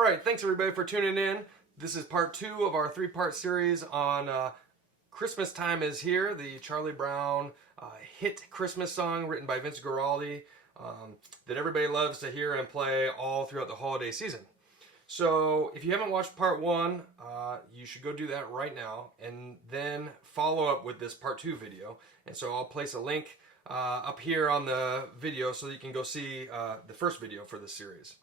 All right, thanks everybody for tuning in. This is part 2 of our 3-part series on Christmas Time is Here, the Charlie Brown hit Christmas song written by Vince Guaraldi that everybody loves to hear and play all throughout the holiday season. So if you haven't watched part 1, you should go do that right now and then follow up with this part 2 video. And so I'll place a link up here on the video so that you can go see the first video for this series.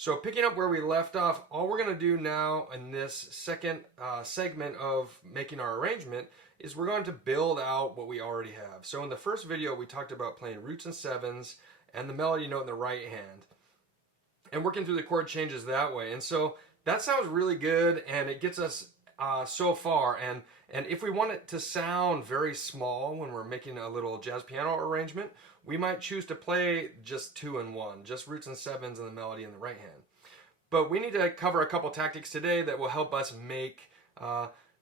So picking up where we left off, all we're going to do now in this second segment of making our arrangement is we're going to build out what we already have. So in the first video, we talked about playing roots and sevens and the melody note in the right hand and working through the chord changes that way. And so that sounds really good and it gets us so far. And if we want it to sound very small when we're making a little jazz piano arrangement, we might choose to play just 2 and 1, just roots and sevens and the melody in the right hand. But we need to cover a couple tactics today that will help us make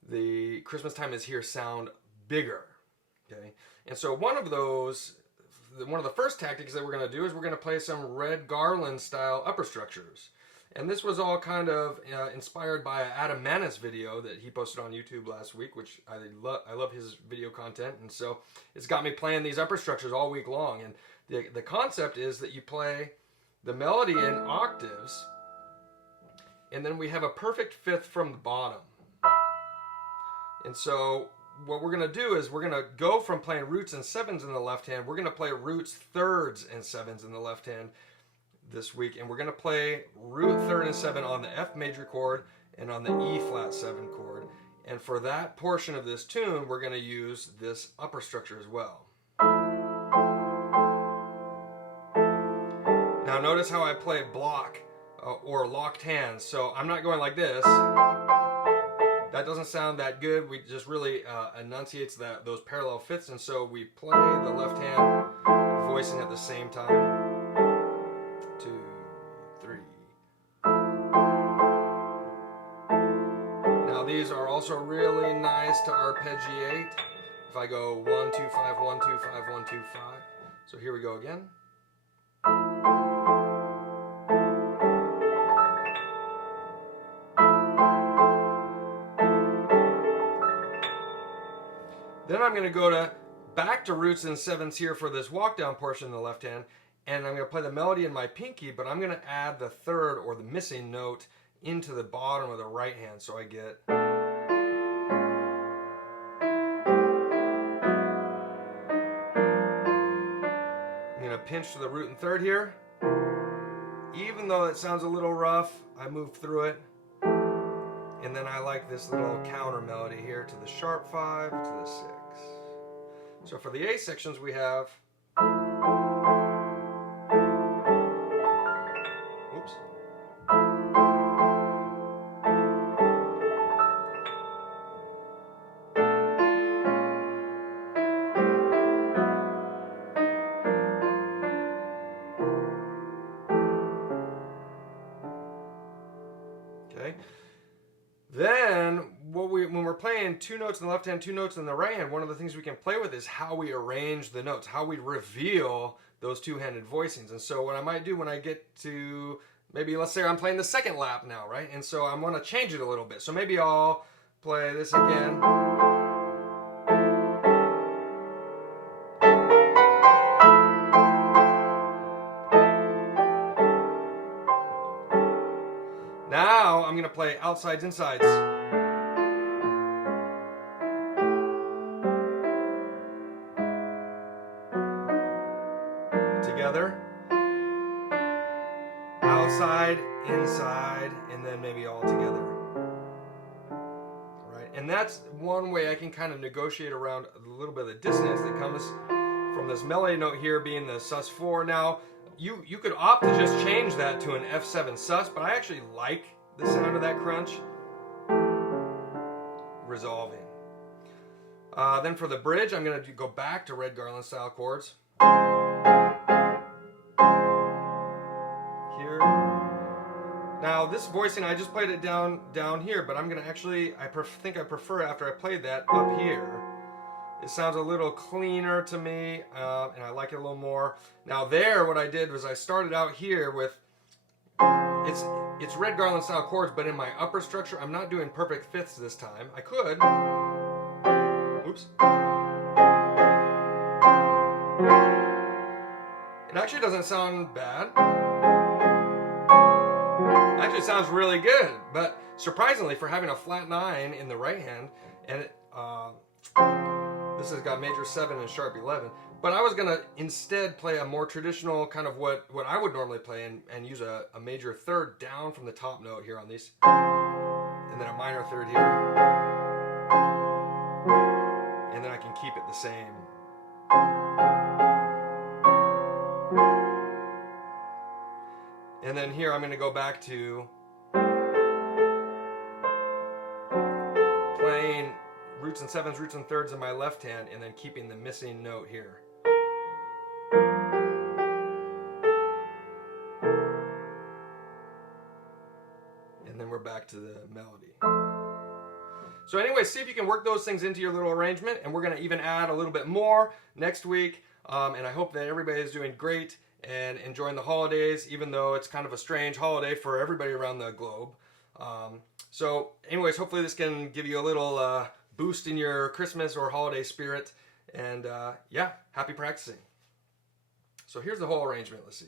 the Christmas Time is Here sound bigger. Okay, and so one of the first tactics that we're going to do is we're going to play some Red Garland style upper structures. And this was all kind of inspired by an Adam Manis video that he posted on YouTube last week, which I love his video content. And so it's got me playing these upper structures all week long. And the concept is that you play the melody in octaves, and then we have a perfect fifth from the bottom. And so what we're going to do is we're going to go from playing roots and sevens in the left hand. We're going to play roots, thirds, and sevens in the left hand this week, and we're going to play root, third, and 7 on the F major chord and on the E flat 7 chord. And for that portion of this tune, we're going to use this upper structure as well. Now notice how I play block or locked hands. So I'm not going like this. That doesn't sound that good. We just really enunciates those parallel fifths, and so we play the left hand voicing at the same time. 2, 3. Now these are also really nice to arpeggiate. If I go 1, 2, 5, 1, 2, 5, 1, 2, 5. So here we go again. Then I'm going to go back to roots and sevens here for this walk down portion in the left hand. And I'm going to play the melody in my pinky, but I'm going to add the third or the missing note into the bottom of the right hand. So I get... I'm going to pinch to the root and third here. Even though it sounds a little rough, I move through it. And then I like this little counter melody here to the sharp 5, to the 6. So for the A sections we have... Oops. Okay. Then, when we're playing 2 notes in the left hand, 2 notes in the right hand, one of the things we can play with is how we arrange the notes, how we reveal those two-handed voicings. And so what I might do when I get to, maybe let's say I'm playing the second lap now, right? And so I want to change it a little bit. So maybe I'll play this again. Now I'm going to play outsides, insides. Together. Outside, inside, and then maybe all together. Right? And that's one way I can kind of negotiate around a little bit of the dissonance that comes from this melody note here being the sus4. Now, you could opt to just change that to an F7 sus, but I actually like the sound of that crunch. Resolving. Then for the bridge, I'm going to go back to Red Garland style chords. Here. Now this voicing, I just played it down here, but I'm going to actually, I think I prefer after I played that up here. It sounds a little cleaner to me, and I like it a little more. Now there, what I did was I started out here with, it's red garland style chords, but in my upper structure, I'm not doing perfect fifths this time. I could. Oops. It actually doesn't sound bad. Actually, it sounds really good, but surprisingly, for having a flat 9 in the right hand, and this has got major 7 and sharp 11, but I was going to instead play a more traditional kind of what I would normally play and use a major third down from the top note here on these, and then a minor third here, and then I can keep it the same. And then here I'm going to go back to playing roots and 7s, roots and 3rds in my left hand, and then keeping the missing note here. And then we're back to the melody. So anyway, see if you can work those things into your little arrangement, and we're going to even add a little bit more next week. And I hope that everybody is doing great and enjoying the holidays, even though it's kind of a strange holiday for everybody around the globe. So anyways, hopefully this can give you a little boost in your Christmas or holiday spirit. And yeah, happy practicing. So here's the whole arrangement. Let's see.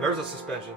There's a suspension.